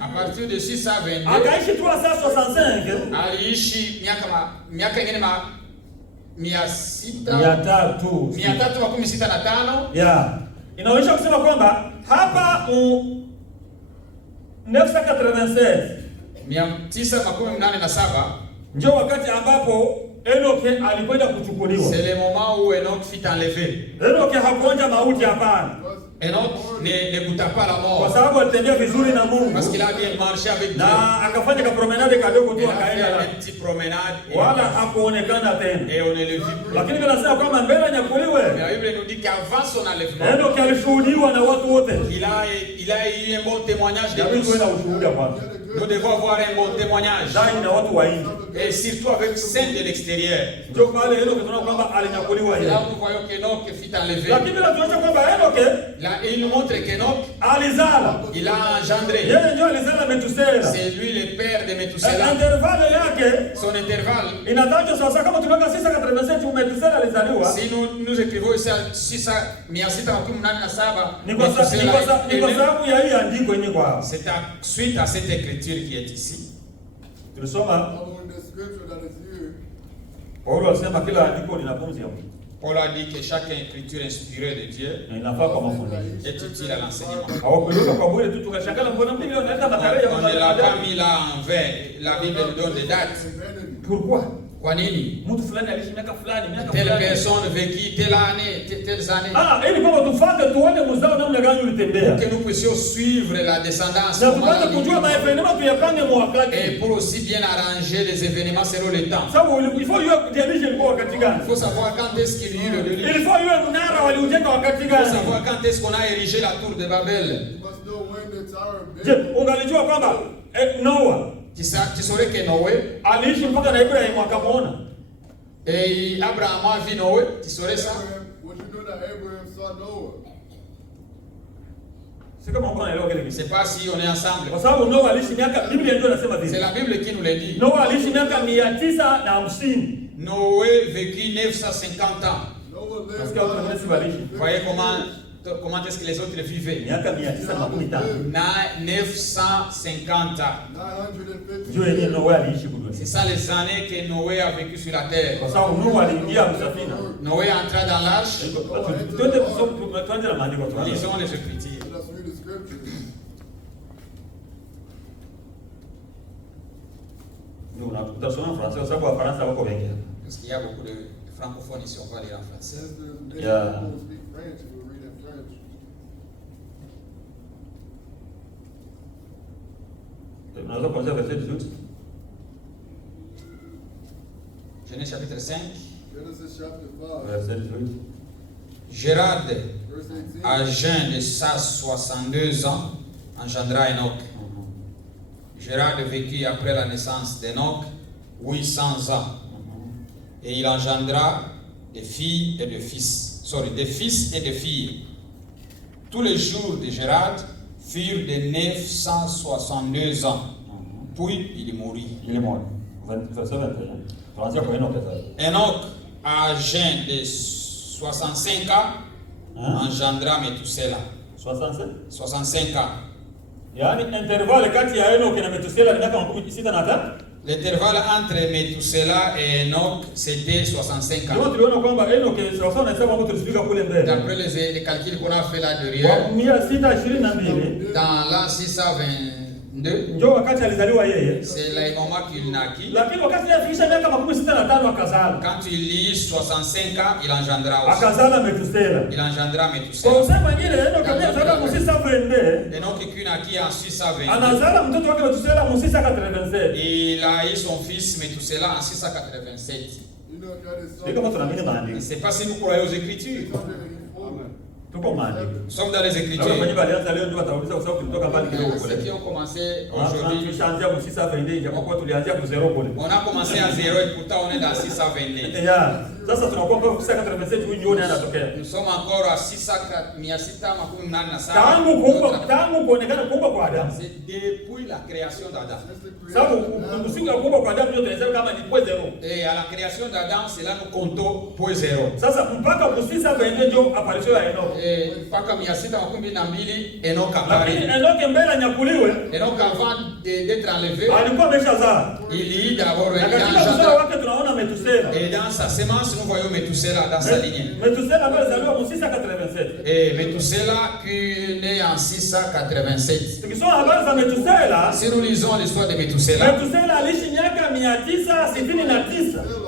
À partir de 622, aliishi miaka ingine 365. Inaonyesha kusema kwamba hapa 987 ndio wakati ambapo Enoch alikwenda kuchukuliwa. C'est le moment où Enoch fut enlevé. Enoch hakuonja mauti hapana. Enoch ne goûta pas la mort. Kwa sababu alitembea vizuri na Mungu. Parce qu'il a bien marché avec Dieu. Na akafanya ka promenade kadogo tu akaenda la petite promenade. Wala hakuonekana tena. Et on ne le vit plus. Lakini tunasema kwamba mbele anyakuliwe. La Bible nous dit qu'avant son enlèvement, Enoch alishuhudiwa na watu wote. Il a eu un bon témoignage de tous. Nous devons avoir un bon témoignage. Et surtout avec ceux de l'extérieur. Et là nous voyons qu'Enoch fut enlevé. Là, il nous montre qu'Enoch, il a engendré. C'est lui le père de Methuselah. Son intervalle. Si nous écrivons ici à 687, c'est suite à cette écriture qui est ici. Paul a dit que chaque écriture inspirée de Dieu est utile à l'enseignement. On ne l'a pas mis là en vain. La Bible nous donne des dates. Pourquoi? Telle personne vécut telle année, telles années. Que nous puissions suivre la descendance. Et pour aussi bien arranger les événements selon le temps. Il faut savoir quand est-ce qu'il y a eu le déluge. Il faut savoir quand est-ce qu'on a érigé la tour de Babel. Tu saurais que Noé et Abraham a vu Noé, tu saurais ça? C'est pas si on est ensemble. C'est la Bible qui nous le dit. Noé vécut 950 ans. Vous voyez comment est-ce que les autres vivaient? 950 ans. C'est ça les années que Noé a vécu sur la terre. Noé entra dans l'arche. Lisons les Écritures. Parce qu'il y a beaucoup de francophones ici, on va lire en français. Genèse chapitre 5. Verset 18. Gérard, âgé de 162 ans, engendra Enoch. Gérard vécut après la naissance d'Enoch 800 ans. Et il engendra des filles et des fils. Des fils et des filles. Tous les jours de Gérard furent de 962 ans. Puis il mourut. Il est mort. Verset 21. Enoch, âgé de 65 ans, engendra Métusela. 65 ans. L'intervalle entre Métusela et Enoch, c'était 65 ans. D'après les calculs qu'on a fait là derrière, dans l'an 622, c'est là le moment qu'il naquit. Quand il lit 65 ans, il engendra aussi. Il engendra Métusela. Enoch qui naquit en 622. Il a eu son fils Métusela en 687. C'est pas si vous croyez aux Écritures. Nous sommes dans les Écritures. Ceux qui ont commencé aujourd'hui, on a commencé à 0 et pourtant on est dans 622. Nous sommes encore à 604. C'est depuis la création d'Adam. Et à la création d'Adam, c'est là nous comptons point 0. Mpaka 612 Enoch apparaît. Enoch avant d'être enlevé, il y d'abord un et dans sa semence nous voyons Métusela dans sa lignée. Et Métusela qui est né en 687. Si nous lisons l'histoire de Métusela,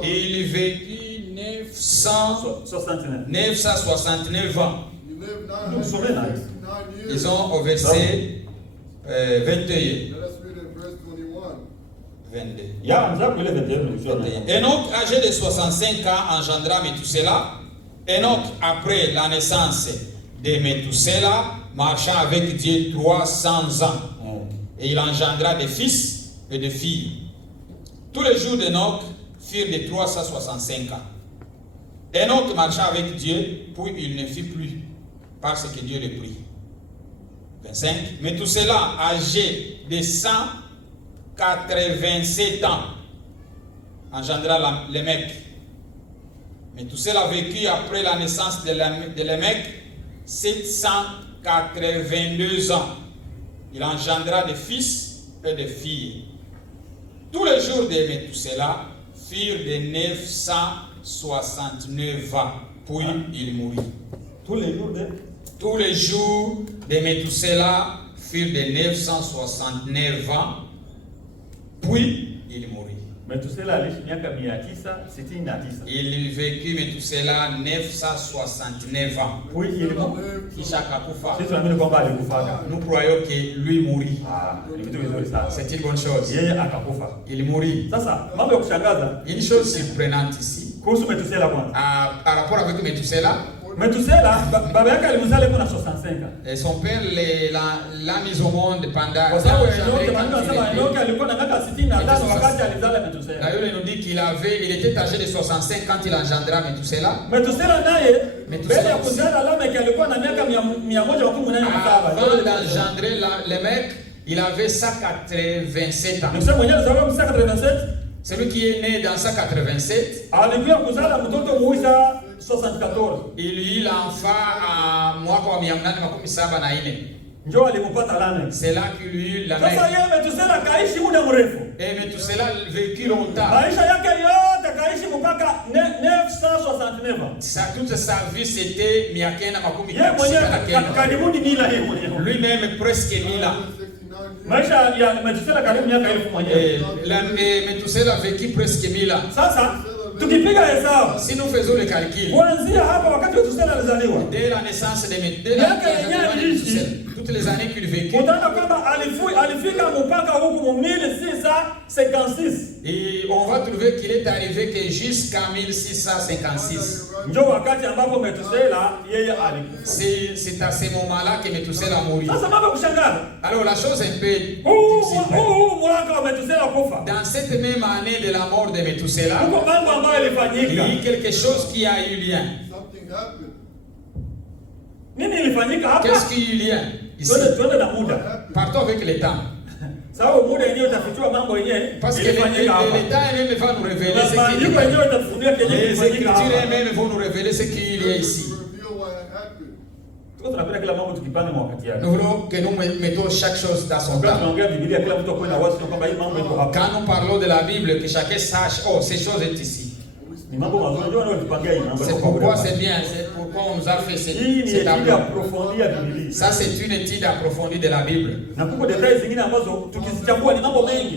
il vécut 969 ans. Disons au verset 21. 22. Enoch, âgé de 65 ans, engendra Métusela. Enoch, après la naissance de Métusela, marcha avec Dieu 300 ans. Et il engendra des fils et des filles. Tous les jours d'Enoch furent de 365 ans. Enoch marcha avec Dieu, puis il ne fit plus, parce que Dieu le prit. 25. Métusela, âgé de 187 ans, engendra Lémec. Métusela vécut après la naissance de Lémec 782 ans. Il engendra des fils et des filles. Tous les jours de Métusela furent de 969 ans, puis il mourut. Tous les jours de Métusela furent de 969 ans, puis il mourut. Il vécut Métusela 969 ans. Puis il mourut. Nous croyons que lui mourit. C'est une bonne chose. Il mourit. Une chose surprenante ici, par rapport avec Métusela, Metusela baba yake alimzala kuna 65 ans. Et son père l'a mis au monde pendant. Kwa sababu Enoch alikuwa na miaka 65 wakati alizala Metusela. D'ailleurs, il nous dit il était âgé de 65 quand il engendra Metusela. Metusela naye mbele ya kuzala Lameki alikuwa na miaka 187. Avant d'engendrer le mec, il avait 187 ans. Nous sommes mwenyewe alizaliwa 187. Celui qui est né dans 187, alikuwa kuzala mtoto Muisa 74. Il eut l'enfant à mwaka wa 874. Ndio alimpata Lameki. C'est là qu'il eut Lameki. Sasa yeye Metusela kaishi muda mrefu. Et Metusela vécut longtemps. Maisha yake yote kaishi mpaka 969 ans. Toute sa vie c'était miakena makumi yeye mwenyewe karibuni mila yeye mwenyewe. Lui-même presque 1000 ans. Maisha ya Metusela karibu miaka 1000 mwenyewe. Metusela a vécu presque 1000 ans. Sasa tukipiga hesabu, si nous faisons le calcul, kuanzia hapa wakati Metusela alizaliwa, dès la naissance de Metusela, toutes les années qu'il vécut, utaona kwamba alifika mpaka huko 1656. Et on va trouver qu'il est arrivé que jusqu'à 1656. Ndio wakati ambapo Metusela yeye alikufa. C'est à ce moment-là que Metusela mourut. Sasa mambo kushangaza. Alors la chose un peu dans cette même année de la mort de Metusela, il y a eu quelque chose qui a eu lien. Qu'est-ce qui a eu lien ici? Partons avec le temps. Parce que le temps même va nous révéler ce qu'il y a. Les Écritures même vont nous révéler ce qu'il y a ici. Nous voulons que nous mettons chaque chose dans son temps. Quand nous parlons de la Bible, que chacun sache, oh, ces choses sont ici. C'est pourquoi c'est bien, c'est pourquoi on nous a fait cette tableau. Ça, c'est une étude approfondie de la Bible.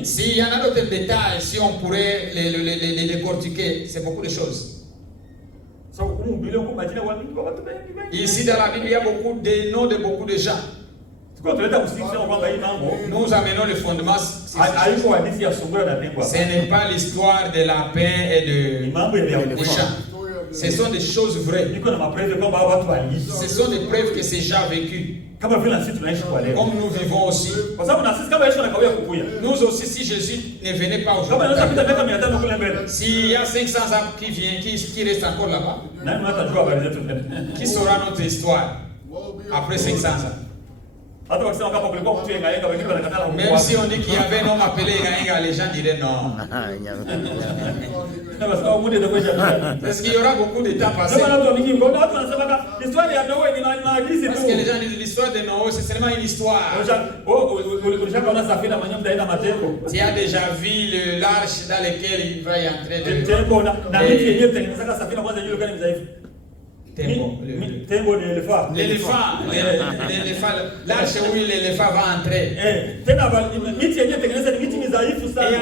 S'il y en a d'autres détails, si on pourrait les décortiquer, c'est beaucoup de choses. Ici dans la Bible, il y a beaucoup de noms de beaucoup de gens. Nous amenons le fondement. Ce n'est pas l'histoire de lapins et de chats. Ce sont des choses vraies. Ce sont des preuves que ces gens ont vécu. Comme nous vivons aussi. Nous aussi, si Jésus ne venait pas aujourd'hui, s'il y a 500 ans qui viennent, qui restent encore là-bas, qui saura notre histoire après 500 ans? Même si on dit qu'il y avait un homme appelé Gaïnga, les gens diraient non. Parce qu'il y aura beaucoup de temps passé. Parce que les gens disent l'histoire de Noé, c'est seulement une histoire. Tu as déjà vu l'arche dans laquelle il va y entrer. L'éléphant, l'arche où l'éléphant va entrer. Et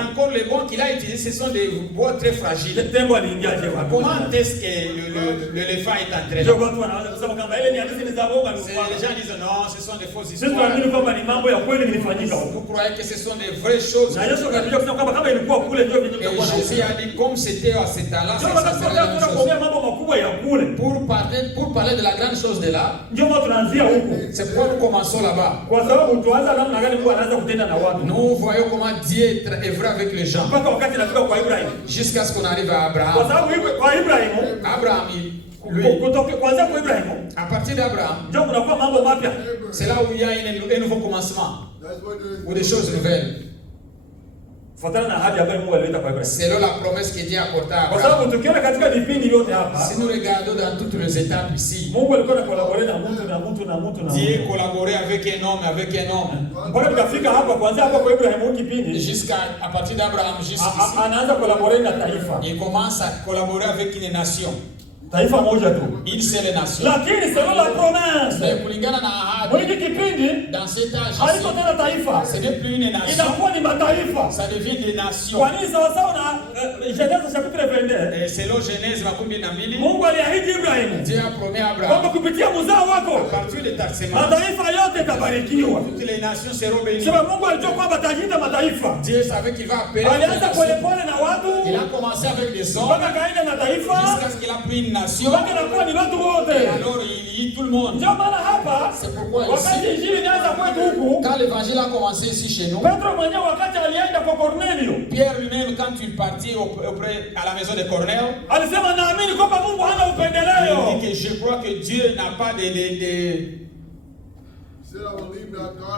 encore les bois qu'il a utilisés, ce sont des bois très fragiles. Comment est-ce que l'éléphant est entré? Les gens disent non, ce sont des fausses histoires. Vous croyez que ce sont des vraies choses? Et Jésus a dit comme c'était à ce temps-là, ça serait la même chose. Pour parler de la grande chose de là, c'est pourquoi nous commençons là-bas. Nous voyons comment Dieu œuvre avec les gens jusqu'à ce qu'on arrive à Abraham. Abraham, lui, à partir d'Abraham, c'est là où il y a un nouveau commencement ou des choses nouvelles. Selon la promesse que Dieu a apportée à Abraham. Si nous regardons dans toutes les étapes ici, Dieu collaborait avec un homme, jusqu'à partir d'Abraham jusqu'ici. Il commence à collaborer avec une nation. Une seule nation. Dans cet âge, ce n'est plus une nation. Ça devient des nations. Et selon Genèse, Dieu a promis à Abraham, à partir de ta semence, toutes les nations seront bénies. Dieu savait qu'il va appeler. Il a commencé avec des hommes jusqu'à ce qu'il a pris une nation. nation. Et alors il lit tout le monde. C'est pourquoi ici, quand l'évangile a commencé ici chez nous, Pierre lui-même, quand il partit à la maison de Cornèle, il dit que je crois que Dieu n'a pas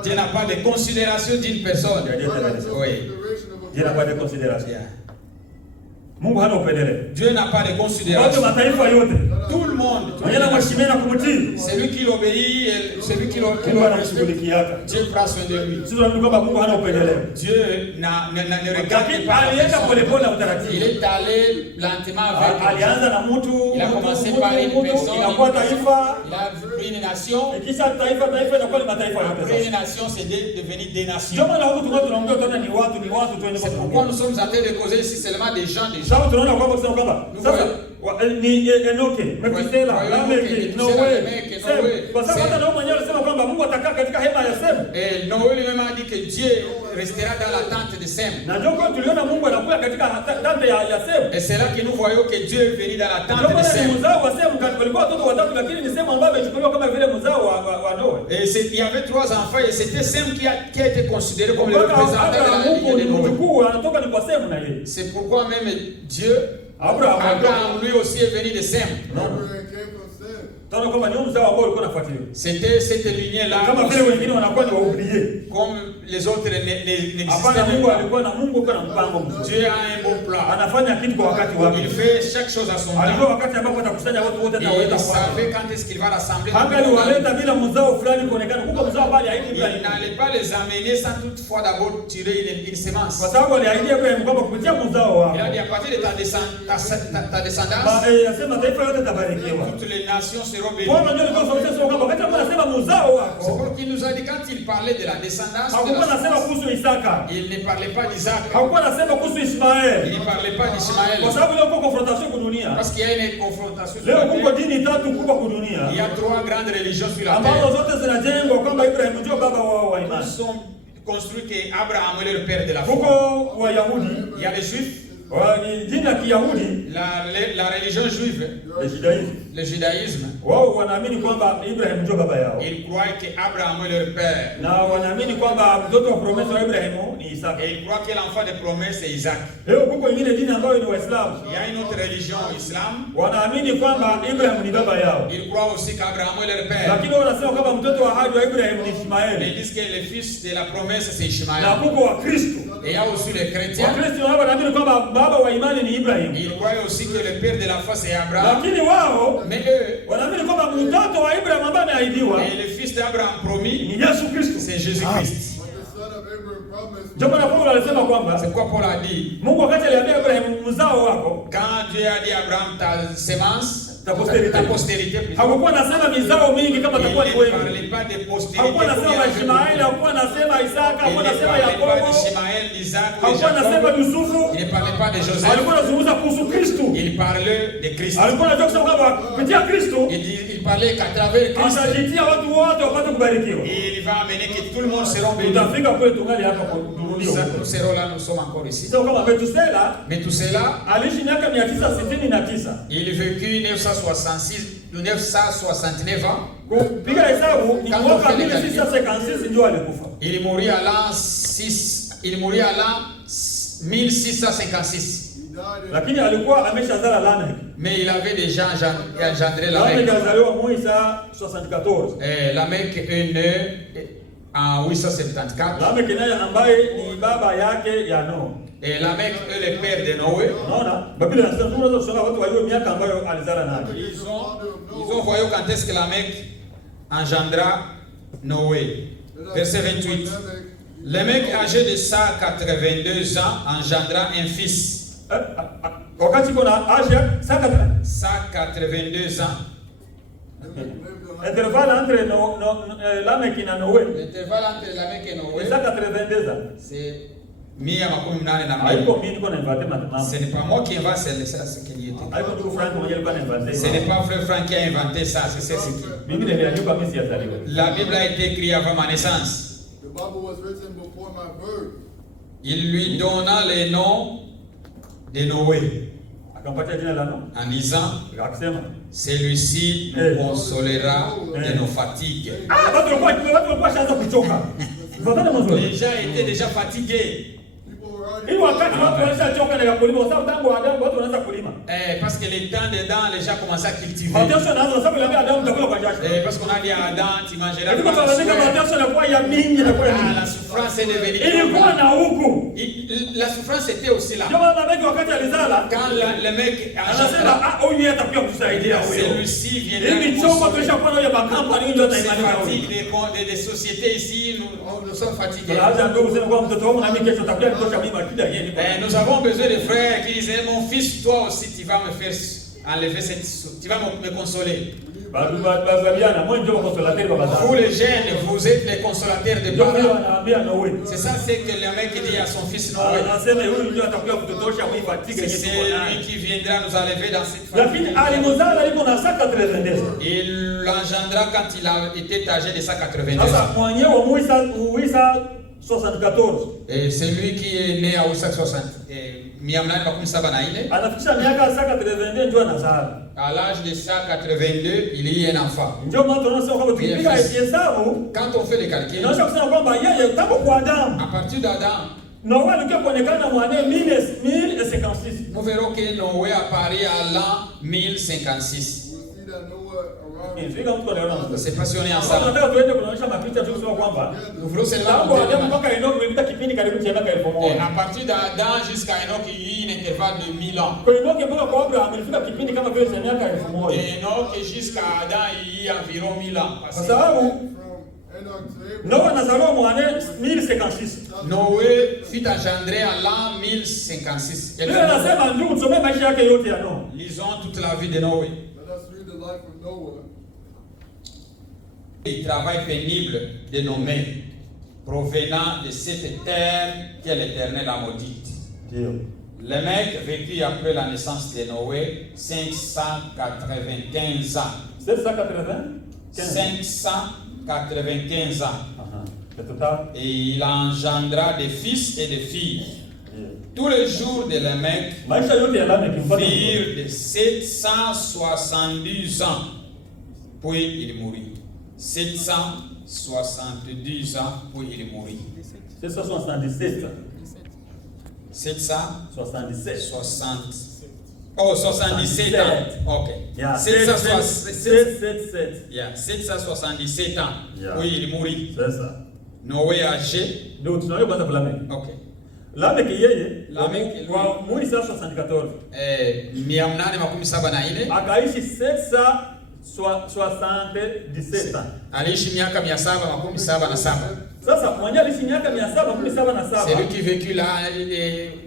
Dieu n'a pas de considération d'une personne. Oui. Dieu n'a pas de considération. Dieu n'a pas de considération. Tout le monde. Celui qui l'obéit et celui qui le respecte, Dieu fera soin de lui. Dieu ne regarde pas la personne. Il est allé lentement avec lui. Il a commencé par une personne. Il a pris une nation. Après une nation, c'est devenu des nations. C'est pourquoi nous sommes en train de causer ici seulement des gens. Et Noé lui-même a dit que Dieu restera dans la tente de Sem. Et c'est là que nous voyons que Dieu est venu dans la tente de Sem. Et il y avait 3 enfants et c'était Sem qui a été considéré comme le représentant de la lignée de Noé. C'est pourquoi même Dieu, Abraham lui aussi est venu de Sem. C'était cette lignée-là, comme les autres n'existaient pas. Dieu a un bon plan. Il fait chaque chose à son temps. Et il savait quand est-ce qu'il va rassembler. Il n'allait pas les amener sans toutefois d'abord tirer une semence. Il a dit à partir de ta descendance, toutes les nations seront bénies. C'est pour qu'il nous a dit quand il parlait de la descendance, il ne parlait pas d'Isaac. Il ne parlait pas d'Ismaël. Parce qu'il y a une confrontation sur la terre. Il y a 3 grandes religions sur la terre. Tous sont construits qu'Abraham est le père de la foi. Il y a les Juifs. La religion juive, le judaïsme, ils croient qu'Abraham est leur père. Et ils croient que l'enfant de promesse est Isaac. Il y a une autre religion, l'islam. Ils croient aussi qu'Abraham est leur père. Ils disent que le fils de la promesse c'est Ishmaël. Et il y a aussi les chrétiens. Ils croient aussi que le père de la foi c'est Abraham. Mais eux, et le fils d'Abraham promis, c'est Jésus-Christ. C'est quoi Paul a dit? Quand Dieu a dit à Abraham ta semence, ta postérité, il ne parlait pas de postérité. Il ne parlait pas d'Ishmaël, d'Isaac, de Jacob. Il ne parlait pas de Joseph. Il parlait de Christ. Il parlait qu'à travers Christ, il va amener que tout le monde sera béni. Nous serons là, nous sommes encore ici. Mais tout cela, il vécut 969 ans. Il mourut à l'an 1656. Mais il avait déjà engendré Lamech. Lamech est né en 874. Et Lamech est le père de Noé. Ils ont voyé quand est-ce que Lamech engendra Noé. Verset 28. Lamech, âgé de 182 ans, engendra un fils. 182 ans. L'intervalle entre Lamech et Noé. L'intervalle entre Lamech et Noé. 182 ans. C'est ce n'est pas moi qui invente ça, ce qu'il y était. Ce n'est pas frère Franck qui a inventé ça, c'est ce qui. La Bible a été écrite avant ma naissance. Il lui donna les noms de Noé. en disant, celui-ci nous consolera de nos fatigues. Les gens étaient déjà fatigués. Parce que les temps dedans, les gens commençaient à cultiver. Parce qu'on a dit à Adam, tu mangeras de la souffrance est devenue. La souffrance était aussi là. Quand le mec celui-ci viendra des sociétés ici, nous sommes fatigués. Nous avons besoin de frères qui disaient, mon fils, toi aussi tu vas me faire enlever tu vas me consoler. Vous les jeunes, vous êtes les consolateurs de parents. C'est ça ce que le mec dit à son fils Noé. C'est lui qui viendra nous enlever dans cette famille. Il l'engendra quand il a été âgé de 192. Et c'est lui qui est né à 860. À l'âge de 182, il y a un enfant. Quand on fait les calculs, à partir d'Adam, nous verrons que Noé apparaît à l'an 1056. C'est passionné ensemble. Nous voulons seulement et à partir d'Adam jusqu'à Enoch, il y a eu un intervalle de 1000 ans. Et Enoch jusqu'à Adam, il y a environ 1000 ans. Noé fut engendré à l'an 1056. Lisons toute la vie de Noé. Le travail pénible de nos mains, provenant de cette terre que l'Éternel a maudite. Le mec vécut après la naissance de Noé 595 ans. 595 ans. Et il engendra des fils et des filles. Tous les jours de Lamech virent de 770 ans, puis il mourut. 770 ans, puis il mourut. 777. 777. Oh, 77 ans. Ok. 777 ans, puis il mourut. C'est ça. Noé âgé. Donc, tu n'as pas de blâmer. Ok. Lamech wa Moïse 74. Akaishi 777 ans. Aliishi miaka 777. Sasa mwenye aliishi miaka 777. C'est lui qui vécut là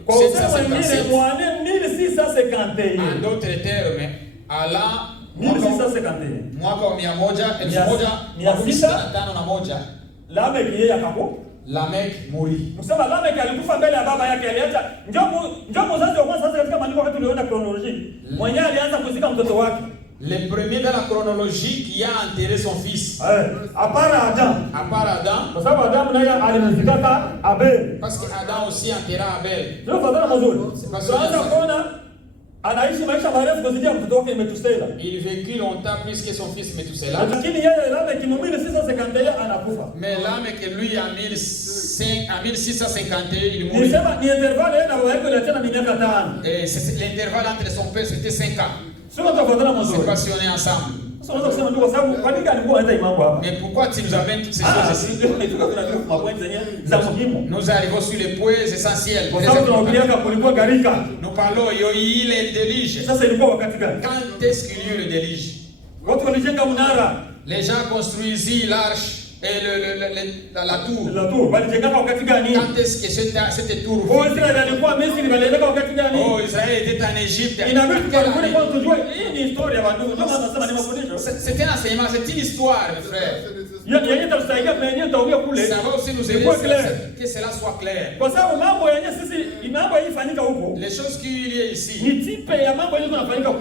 kwa 757. En d'autres termes, à l'an 1651. mwaka wa 1151 Lamech yeye akapo Lamech muri. Msema Lamech alikufa mbele ya baba yake, aliacha njoo mzazi wa kwanza. Sasa katika maandiko wakati tuliona chronologie, mwenyewe alianza kuzika mtoto wake. Le premier dans la chronologie qui a enterré son fils. À part Adam. À part Adam. Kwa sababu Adam naye alimzika Abel. Parce que Adam aussi enterra Abel. Ndio fadhila mazuri. Sasa kuona anaishi maisha marefu kuzidia mtoto wake Metusela. Il vécut longtemps plus que son fils Metusela. Lakini yeye Lamech mumini 651 anakufa. Mais Lamech lui à 1651 il mourut. Nisema ni intervalle na wao ile tena miaka 5. Et c'est l'intervalle entre son père c'était 5 ans. C'est passionné ensemble. Mais pourquoi tu nous amènes toutes ces choses ici? Nous arrivons sur les points essentiels. Nous parlons il est le déluge. Quand est-ce qu'il y a eu le déluge? Les gens construisent l'arche et la tour. Quand est-ce que cette tour Israël était en Égypte. C'était un enseignement, c'est une histoire, mes frères. Ça va aussi nous aider que cela soit clair. Les choses qu'il y a ici,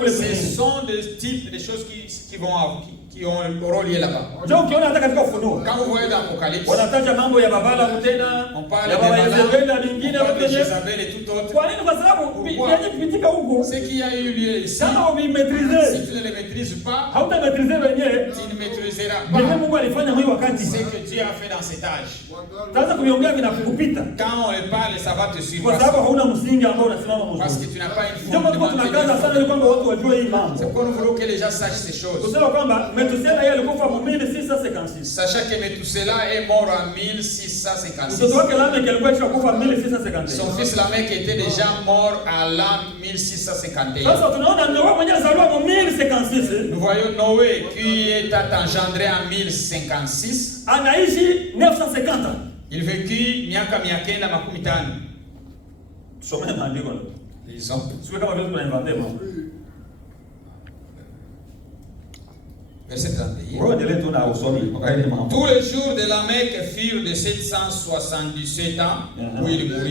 ce sont des types de choses qui qui ont relié là-bas. Njoo ukiona hata katika Ufunuo. Quand vous voyez dans l'Apocalypse, Wanataja mambo ya Babala tena, on parle ya de baba Balaam, Yezebeli na vingine on parle de wote. Jézabel et tout autre. Kwa nini? Kwa sababu yenye kupitika huko, Ce qui a eu lieu ici, kama uvimetrize, si tu ne le maîtrises pas, hautametrize wenyewe. tu ne maîtriseras Ndiye pas Mungu alifanya hiyo wakati. ce que Dieu a fait dans cet âge. Sasa kuviongea vinakupita. Quand on le parle, ça va te Kwa suivre. sababu hauna msingi ambao unasimama Parce mzuri. que tu n'as pas une Ndio maana tunakaza sana ili kwamba watu wajue hii mambo. C'est pourquoi nous voulons que les gens sachent ces choses. Kusema kwamba Metusela yeye alikufa mu 1656. Sachant que Methuselah est mort en Mtoto 1656. wake Lameki alikuwa ishakufa 1651. Son fils Lamech était déjà mort à l'an 1651. Sasa tunaona Noa mwenyewe alizaliwa mu 1056. Nous voyons Noé qui est engendré en 1056. Anaishi 950. Il vécut miaka 950. Tusomee maandiko. Lisons. Sio kama vile tunainvente mambo. Verset 31. Wewe endelee tu na usomi wakaidi mambo. Tous les jours de Lamech furent de 777 ans où il mourut.